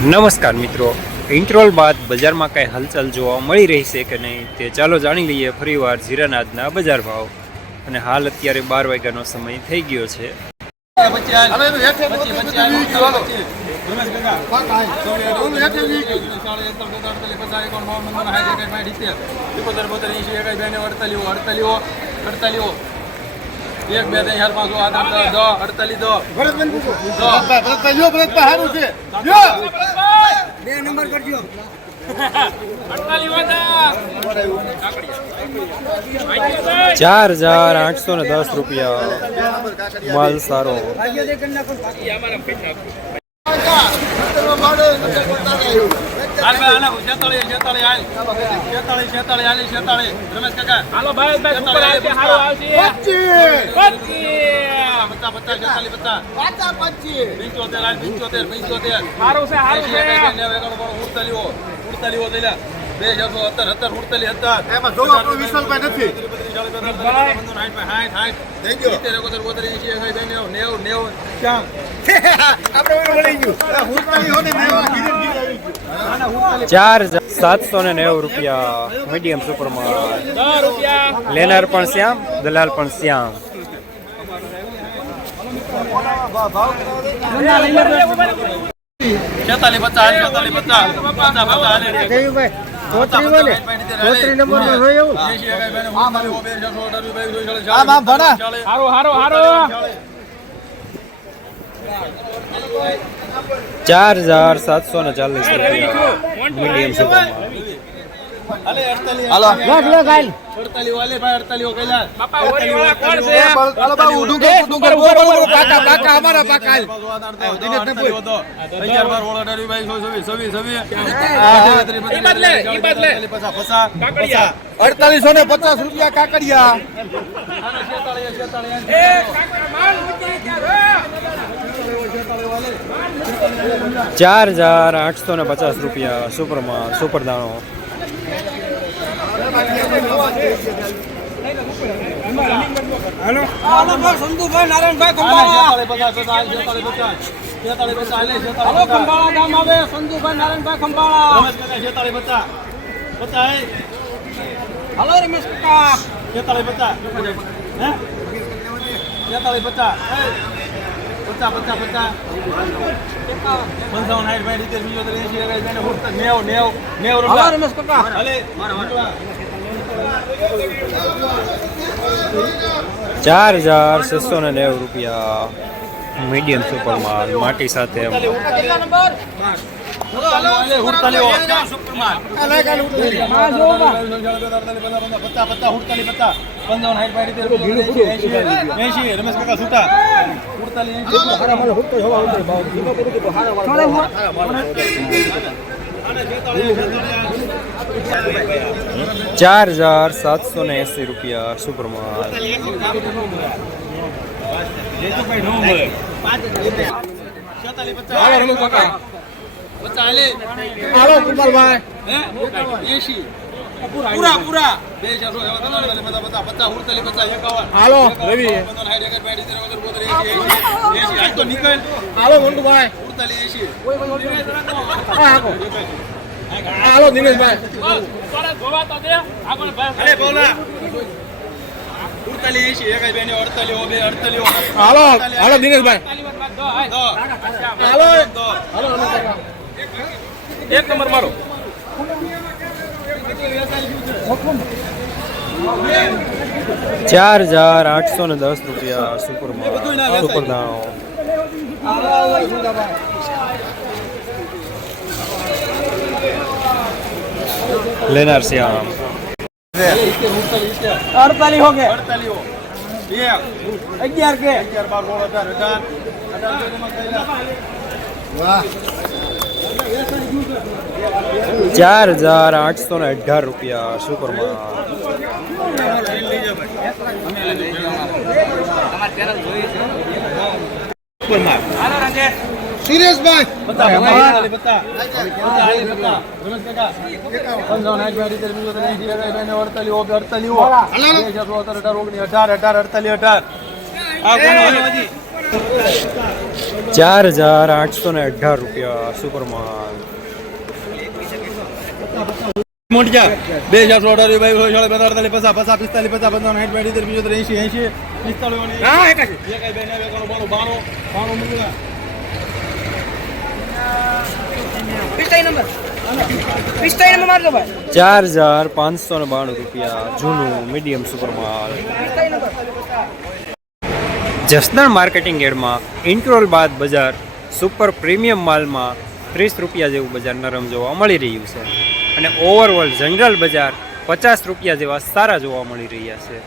નમસ્કાર મિત્રો ઇન્ટ્રોલ બાદ બજારમાં કાંઈ હલચલ જોવા મળી રહી છે કે નહીં તે ચાલો જાણી લઈએ ફરીવાર જીરાનાદના બજાર ભાવ અને હાલ અત્યારે બાર વાગ્યાનો સમય થઈ ગયો છે એક બે ત્રણ ચાર પાંચ આઠ આઠ દસ અડતાલીસ દસ. ચાર હજાર આઠસો ને દસ રૂપિયા માલ સારો. બે સત્તર, સત્તર, ઉડતાલીસ, સત્તર. સિત્તેર, એકોતેર, બોતેર, એંશી, એકાસી, નેવું, નેવું, નેવું, શ્યામ. ચાર સાતસો ને નેવું રૂપિયા મીડિયમ સુપરમાં લેનાર પણ શ્યામ દલાલ પણ શ્યામ છેતાલીસ, ચાર હજાર સાતસો ને ચાલીસ મીડિયમ અડતાલીસો ને પચાસ રૂપિયા કાકડિયા એ કાકા માલ ઉતરી ગયા ચાર હજાર આઠસો ને પચાસ રૂપિયા સુપરમાં સુપર દાણો. સંધુભાઈ નારાયણભાઈ ખંભાળા. ખંભાળા ગામ આવે સંધુભાઈ નારાયણભાઈ ખંભાળા હલો પંચાવન સાઠ ભાઈ રીતે બીજો તો એસી બેને ઉડતા નેવ નેવ નેવ રૂપિયા રમેશ કાકા મારા ચાર હજાર છસો ને નેવું રૂપિયા મીડિયમ સુપર માલ માટી સાથે રમેશ કાકા છૂટા ચાર હજાર સાતસો ને એસી રૂપિયા સુપર માલ હાલો કુમારભાઈ પૂરા પૂરા હાલો રવિ તો નીકળ હાલો મોન્ટુ ભાઈ એસી હાલો. દિનેશભાઈ જોવા તો દે. આગળ ભાઈ અરે બોલા. ઉડતાલીસ એસી એકાઈ બેને અડતાલીસ બે અડતાલીસ હાલો. હાલો દિનેશભાઈ હાલો હાલો. એક નંબર મારો. ચાર હજાર આઠસો ને દસ રૂપિયા સુપર સુપર દાણો લેનાર શ્યામ અડતાલીસ હો કે? અડતાલીસ અગિયાર કે? અગિયાર બાર સોળ અઢાર અઢાર. વાહ. ચાર હજાર આઠસો ને અઢાર રૂપિયા સુપર માલ હાલો રાજેશ સુરેશભાઈ પચાસ, પચાસ, પચાસ, પચાસ, પચાસ. રમેશ કાકા. પંચાવન, સાઠ, બાર, સિત્તેર, પંચોતેર, એંશી, એકાસી, બાણું, અડતાલીસ, બે હજાર સોળ, અઢાર, ઓગણીસ, અઢાર, અઢાર, અડતાલીસ, અઢાર. ચાર હજાર આઠસો ને અઢાર રૂપિયા સુપરમાલ. મોટી જા. બે ચારસો અઢાર બાવીસ સોળ પંદર અડતાલીસ પચાસ પચાસ પિસ્તાલીસ પચાસ પંચાવન સાઠ બેઠી પિચોતેર એસી એસી પિસ્તાલીસ એકાશી એકાઈ બે નેવું એકાણું બાણું બાણું બાણું મૂકલા પિસ્તાઈ નંબર. પિસ્તાઈ નંબર મારજો ભાઈ. ચાર હજાર પાંચસો ને બાણું રૂપિયા જૂનું મીડિયમ સુપરમાલ. પિસ્તાઈ નંબર. જસદણ માર્કેટિંગ એડમાં ઇન્ટ્રોલ બાદ બજાર સુપર પ્રીમિયમ માલમાં ત્રીસ રૂપિયા જેવું બજાર નરમ જોવા મળી રહ્યું છે. અને ઓવરઓલ જનરલ બજાર પચાસ રૂપિયા જેવા સારા જોવા મળી રહ્યા છે.